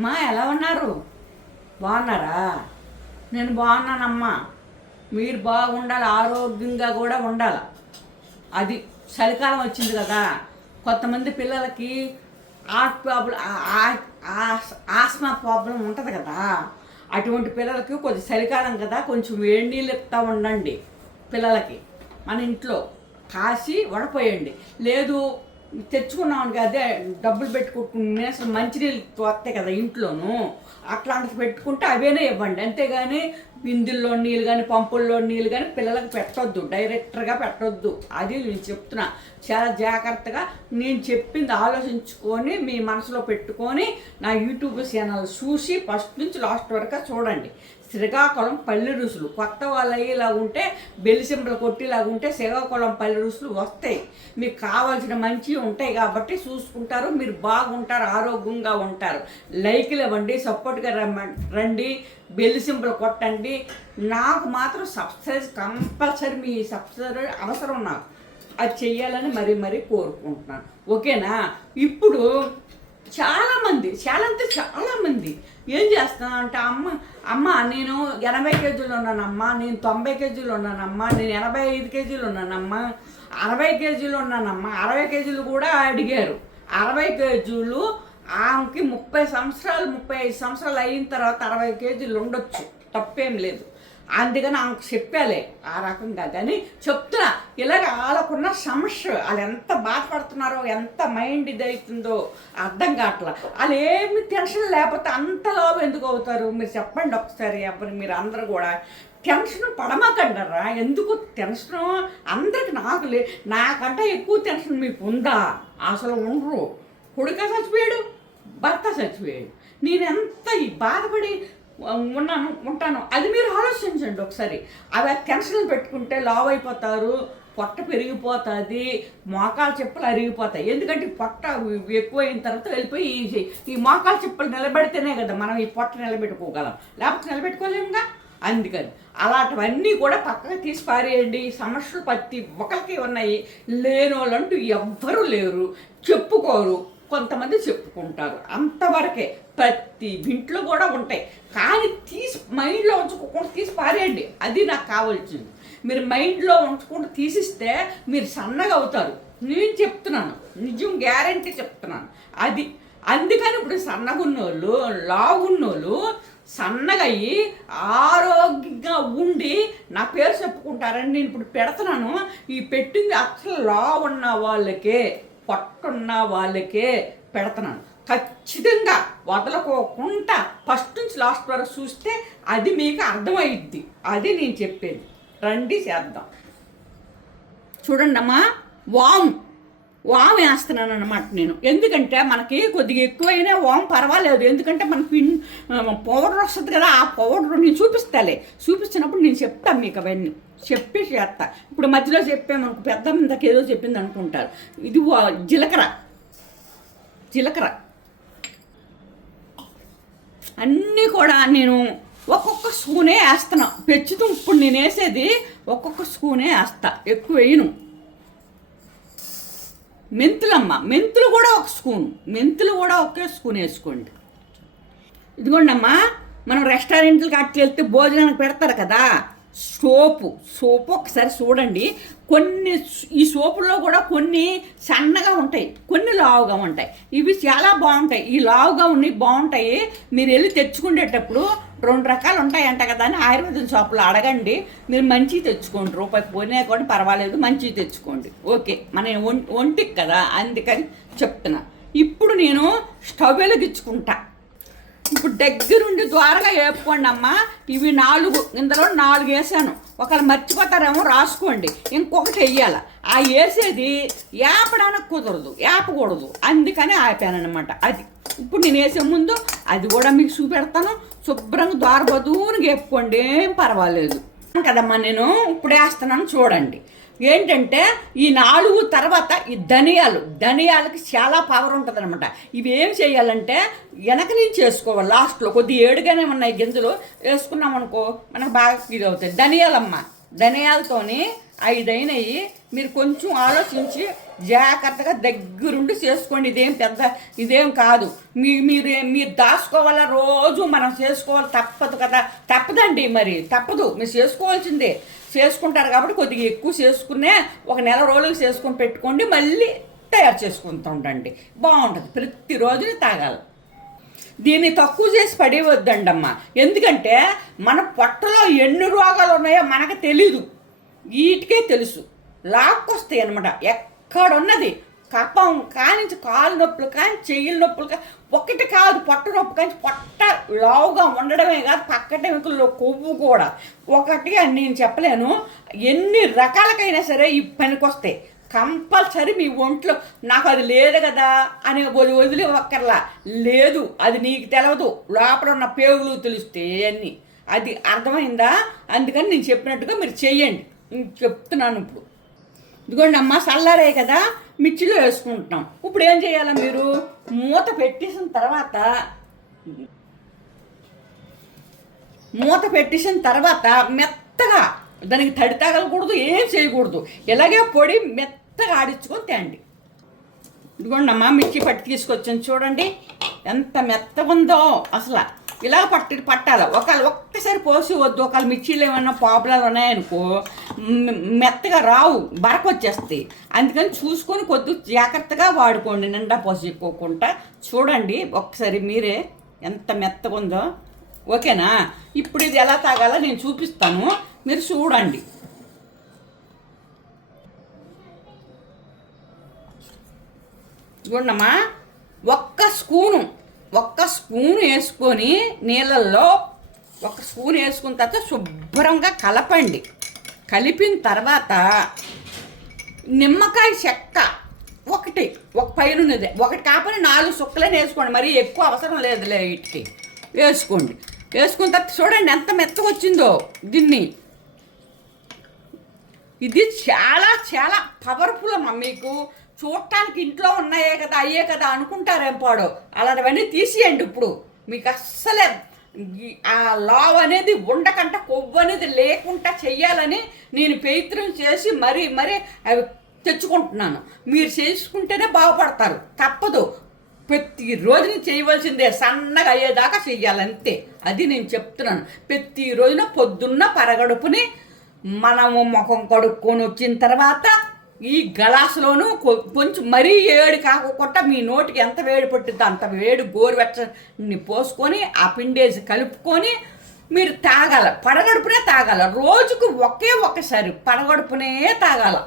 మా ఎలా ఉన్నారు? బాగున్నారా? నేను బాగున్నానమ్మా. మీరు బాగుండాలి ఆరోగ్యంగా కూడా ఉండాలి. అది చలికాలం వచ్చింది కదా. కొంతమంది పిల్లలకి హార్ట్ ప్రాబ్లం ఆస్మా ప్రాబ్లం ఉంటుంది కదా. అటువంటి పిల్లలకి కొద్ది చలికాలం కదా కొంచెం వేడి నీళ్ళు ఇస్తా ఉండండి పిల్లలకి. మన ఇంట్లో కాసి వడపోయండి. లేదు తెచ్చుకున్నాను అదే డబ్బులు పెట్టుకుంటున్న అసలు మంచినీళ్ళు వస్తాయి కదా ఇంట్లోనూ. అట్లాంటివి పెట్టుకుంటే అవేనే ఇవ్వండి. అంతేగాని విందుల్లో నీళ్ళు కానీ పంపుల్లో నీళ్ళు కానీ పిల్లలకు పెట్టొద్దు. డైరెక్టర్గా పెట్టొద్దు. అది నేను చెప్తున్నా. చాలా జాగ్రత్తగా నేను చెప్పింది ఆలోచించుకొని మీ మనసులో పెట్టుకొని నా యూట్యూబ్ ఛానల్ చూసి ఫస్ట్ నుంచి లాస్ట్ వరకు చూడండి. శ్రీకాకుళం పల్లె రుసులు. కొత్త వాళ్ళు అయ్యేలా ఉంటే బెల్లిసింబలు కొట్టేలాగా ఉంటే శ్రీకాకుళం పల్లె రుసులు వస్తాయి. మీకు కావాల్సిన మంచివి ఉంటాయి కాబట్టి చూసుకుంటారు. మీరు బాగుంటారు ఆరోగ్యంగా ఉంటారు. లైక్లు ఇవ్వండి సపోర్ట్గా రమ్మ రండి. బెల్లి సింబల్ కొట్టండి. నాకు మాత్రం సబ్స్క్రైబ్ కంపల్సరీ మీ సబ్స్క్రైబ్ అవసరం నాకు. అది చెయ్యాలని మరీ మరీ కోరుకుంటున్నాను. ఓకేనా? ఇప్పుడు చాలామంది చాలా అంటే చాలామంది ఏం చేస్తానంటే అంటే అమ్మ అమ్మ నేను ఎనభై కేజీలు ఉన్నానమ్మా నేను తొంభై కేజీలు ఉన్నానమ్మా నేను ఎనభై ఐదు కేజీలు ఉన్నానమ్మా అరవై కేజీలు ఉన్నానమ్మా అరవై కేజీలు కూడా అడిగారు. అరవై కేజీలు ఆమెకి ముప్పై సంవత్సరాలు ముప్పై ఐదు సంవత్సరాలు అయిన తర్వాత అరవై కేజీలు ఉండొచ్చు. తప్పేం లేదు. అందుకని ఆమెకు చెప్పాలే ఆ రకంగా. కానీ చెప్తున్నా ఇలాగ వాళ్ళకున్న సమస్య వాళ్ళు ఎంత బాధపడుతున్నారో ఎంత మైండ్ ఇదవుతుందో అర్థం కావట్లా. వాళ్ళు ఏమి టెన్షన్ లేకపోతే అంత లోపు ఎందుకు అవుతారు? మీరు చెప్పండి ఒకసారి ఎవరు మీరు అందరూ కూడా. టెన్షన్ పడమాకండరా ఎందుకు టెన్షన్? అందరికి నాకు లే నాకంటే ఎక్కువ టెన్షన్ మీకు ఉందా? అసలు ఉండరు. కొడుక చచ్చిపోయాడు. చచ్చిపోయాడు నేను ఎంత బాధపడి ఉన్నాను ఉంటాను. అది మీరు ఆలోచించండి ఒకసారి. అవి టెన్షన్లు పెట్టుకుంటే లావ్ అయిపోతారు పొట్ట పెరిగిపోతుంది మోకాలు చెప్పులు అరిగిపోతాయి. ఎందుకంటే పొట్ట ఎక్కువైన తర్వాత వెళ్ళిపోయి ఈ- ఈ మోకాలు చెప్పులు నిలబెడితేనే కదా మనం ఈ పొట్ట నిలబెట్టుకోగలం. లేకపోతే నిలబెట్టుకోలేముగా? అందుకని అలాంటివన్నీ కూడా పక్కకు తీసి పారేయండి. సమస్యలు ప్రతి ఒక్కరికి ఉన్నాయి. లేని వాళ్ళంటూ ఎవ్వరూ లేరు. చెప్పుకోరు. కొంతమంది చెప్పుకుంటారు. అంతవరకే ప్రతి ఇంట్లో కూడా ఉంటాయి. కానీ తీసి మైండ్లో ఉంచుకోకుండా తీసి పారేయండి. అది నాకు కావాల్సింది. మీరు మైండ్లో ఉంచుకుంటూ తీసిస్తే మీరు సన్నగా అవుతారు. నేను చెప్తున్నాను. నిజం గ్యారంటీ చెప్తున్నాను. అది. అందుకని ఇప్పుడు సన్నగున్నోళ్ళు లావున్నోళ్ళు సన్నగా అయ్యి ఆరోగ్యంగా ఉండి నా పేరు చెప్పుకుంటారని నేను ఇప్పుడు పెడుతున్నాను. ఈ పెట్టింది అసలు లా ఉన్న వాళ్ళకే. పట్టున్న వాళ్ళకే పెడుతున్నాను. ఖచ్చితంగా వదలకోకుండా ఫస్ట్ నుంచి లాస్ట్ వరకు చూస్తే అది మీకు అర్థమైద్ది. అది నేను చెప్పేది. రండి చేద్దాం. చూడండి అమ్మా వామ్. వామ్ వేస్తున్నాను అనమాట నేను. ఎందుకంటే మనకి కొద్దిగా ఎక్కువైనా వామ్ పర్వాలేదు. ఎందుకంటే మనకి పౌడర్ వస్తుంది కదా ఆ పౌడర్ నేను చూపిస్తాలే. చూపించినప్పుడు నేను చెప్తాను మీకు అవన్నీ. చెప్పి చేస్తా. ఇప్పుడు మధ్యలో చెప్పామనుకో పెద్ద ఇందాక ఏదో చెప్పింది అనుకుంటారు. ఇది జీలకర్ర. జీలకర్ర. అన్నీ కూడా నేను ఒక్కొక్క స్పూనే వేస్తున్నా. పెంచుతూ ఇప్పుడు నేను వేసేది ఒక్కొక్క స్పూనే వేస్తా. ఎక్కువ వేయను. మెంతులమ్మ. మెంతులు కూడా ఒక స్పూన్. మెంతులు కూడా ఒకే స్పూన్ వేసుకోండి. ఇదిగోండమ్మా మనం రెస్టారెంట్లకి అట్లా వెళ్తే భోజనానికి పెడతారు కదా సోపు. సోపు ఒకసారి చూడండి. కొన్ని ఈ సోపుల్లో కూడా కొన్ని సన్నగా ఉంటాయి. కొన్ని లావుగా ఉంటాయి. ఇవి చాలా బాగుంటాయి. ఈ లావుగా ఉన్నాయి బాగుంటాయి. మీరు వెళ్ళి తెచ్చుకునేటప్పుడు రెండు రకాలు ఉంటాయంట కదా అని ఆయుర్వేదం షాపులో అడగండి. మీరు మంచివి తెచ్చుకోండి. రూపాయి పోయినా కూడా పర్వాలేదు మంచివి తెచ్చుకోండి. ఓకే మన ఒంటికి కదా అందుకని చెప్తున్నా. ఇప్పుడు నేను స్టవ్ వెలిగించుకుంటా. ఇప్పుడు దగ్గరుండి ద్వారగా వేపుకోండి అమ్మా. ఇవి నాలుగు ఇందులో నాలుగు వేసాను. ఒకళ్ళు మర్చిపోతారేమో రాసుకోండి. ఇంకొకటి వెయ్యాల ఆ వేసేది ఏపడానికి కుదరదు ఏపకూడదు. అందుకని ఆపానమాట అది. ఇప్పుడు నేను వేసే ముందు అది కూడా మీకు చూపెడతాను. శుభ్రంగా ద్వారబదువుని గేపుకోండి ఏం పర్వాలేదు. కదమ్మా నేను ఇప్పుడు వేస్తున్నాను చూడండి. ఏంటంటే ఈ నాలుగు తర్వాత ఈ ధనియాలు ధనియాలకి చాలా పవర్ ఉంటుంది అనమాట ఇవి ఏం చేయాలంటే వెనక నుంచి వేసుకోవాలి. లాస్ట్లో కొద్ది ఏడుగానే ఉన్నాయి గింజలు. వేసుకున్నాం అనుకో మనకు బాగా ఇది అవుతాయి. ధనియాలమ్మ ధనియాలతోని ఐదు అయినాయి మీరు కొంచెం ఆలోచించి జాగ్రత్తగా దగ్గరుండి చేసుకోండి. ఇదేం పెద్ద ఇదేం కాదు. మీ మీరు మీరు దాచుకోవాలా రోజు మనం చేసుకోవాలి తప్పదు కదా. తప్పదండి మరి. తప్పదు. మీరు చేసుకోవాల్సిందే. చేసుకుంటారు కాబట్టి కొద్దిగా ఎక్కువ చేసుకునే ఒక నెల రోజులు చేసుకొని పెట్టుకోండి. మళ్ళీ తయారు చేసుకుంటూ ఉండండి. బాగుంటుంది. ప్రతిరోజుని తాగాలి. దీన్ని తక్కువ చేసి పడేవద్దండమ్మా ఎందుకంటే మన పొట్టలో ఎన్ని రోగాలు ఉన్నాయో మనకు తెలీదు. వీటికే తెలుసు. లాక్కొస్తాయి అనమాట ఎక్కడున్నది కపం కానించి కాలు నొప్పులు కానీ చెయ్యిల నొప్పులు కానీ ఒకటి కాదు పొట్ట నొప్పి కానీ పొట్ట లావుగా ఉండడమే కాదు పక్కటెముకల్లో కొవ్వు కూడా. ఒకటి అని నేను చెప్పలేను. ఎన్ని రకాలకైనా సరే ఈ పనికొస్తాయి. కంపల్సరీ మీ ఒంట్లో నాకు అది లేదు కదా అని వదిలి వదిలి ఒక్కర్లా. లేదు అది నీకు తెలియదు లోపల ఉన్న పేగులు తెలుస్తే అన్నీ. అది అర్థమైందా? అందుకని నేను చెప్పినట్టుగా మీరు చెయ్యండి. చెప్తున్నాను ఇప్పుడు. ఇదిగోండి అమ్మ చల్లారే కదా మిర్చిలో వేసుకుంటున్నాం. ఇప్పుడు ఏం చేయాలి మీరు? మూత పెట్టేసిన తర్వాత మూత పెట్టేసిన తర్వాత మెత్తగా దానికి తడి తగలకూడదు ఏం చేయకూడదు. ఇలాగే పొడి మెత్తగా ఆడించుకొని తేండి. ఇదిగోండి అమ్మ మిర్చి పట్టి తీసుకొచ్చాను చూడండి. ఎంత మెత్తగా ఉందో అసలు. ఇలా పట్టి పట్టాలి. ఒకళ్ళు ఒక్కసారి పోసి వద్దు. ఒకళ్ళు మిర్చీలు ఏమైనా పాపులర్ ఉన్నాయనుకో మెత్తగా రావు బరక వచ్చేస్తాయి అందుకని చూసుకొని కొద్ది జాగ్రత్తగా వాడుకోండి నిండా పోసుకోకుండా చూడండి ఒకసారి మీరే ఎంత మెత్తగా ఉందో. ఓకేనా? ఇప్పుడు ఇది ఎలా తాగాలో నేను చూపిస్తాను. మీరు చూడండి. చూడమ్మా ఒక్క స్పూను ఒక్క స్పూన్ వేసుకొని నీళ్ళల్లో ఒక స్పూన్ వేసుకున్న తర్వాత శుభ్రంగా కలపండి. కలిపిన తర్వాత నిమ్మకాయ చెక్క ఒకటి ఒక పైన ఉన్నది ఒకటి కాకపోతే నాలుగు సుక్కలని వేసుకోండి. మరీ ఎక్కువ అవసరం లేదులే వీటికి. వేసుకోండి. వేసుకున్న తర్వాత చూడండి ఎంత మెత్తగా వచ్చిందో దీన్ని ఇది చాలా చాలా పవర్ఫుల్ అమ్మ మీకు. చూడటానికి ఇంట్లో ఉన్నాయే కదా అయ్యే కదా అనుకుంటారేం పాడు. అలాంటివన్నీ తీసేయండి ఇప్పుడు. మీకు అస్సలే ఆ లావ్ అనేది ఉండకంట కొవ్వు అనేది లేకుండా చెయ్యాలని నేను ప్రయత్నం చేసి మరీ మరీ అవి తెచ్చుకుంటున్నాను. మీరు చేసుకుంటేనే బాగుపడతారు. తప్పదు. ప్రతిరోజున చేయవలసిందే సన్నగా అయ్యేదాకా చెయ్యాలంతే. అది నేను చెప్తున్నాను. ప్రతి రోజున పొద్దున్న పరగడుపుని మనము ముఖం కడుక్కొని వచ్చిన తర్వాత ఈ గలాసులోను కొ- కొంచెం మరీ వేడి కాకుండా మీ నోటికి ఎంత వేడి పట్టిద్దో అంత వేడి గోరువెచ్చని పోసుకొని ఆ పిండేజ్ కలుపుకొని మీరు తాగాల. పడగడుపునే తాగాల. రోజుకు ఒకే ఒక్కసారి పడగడుపునే తాగాల.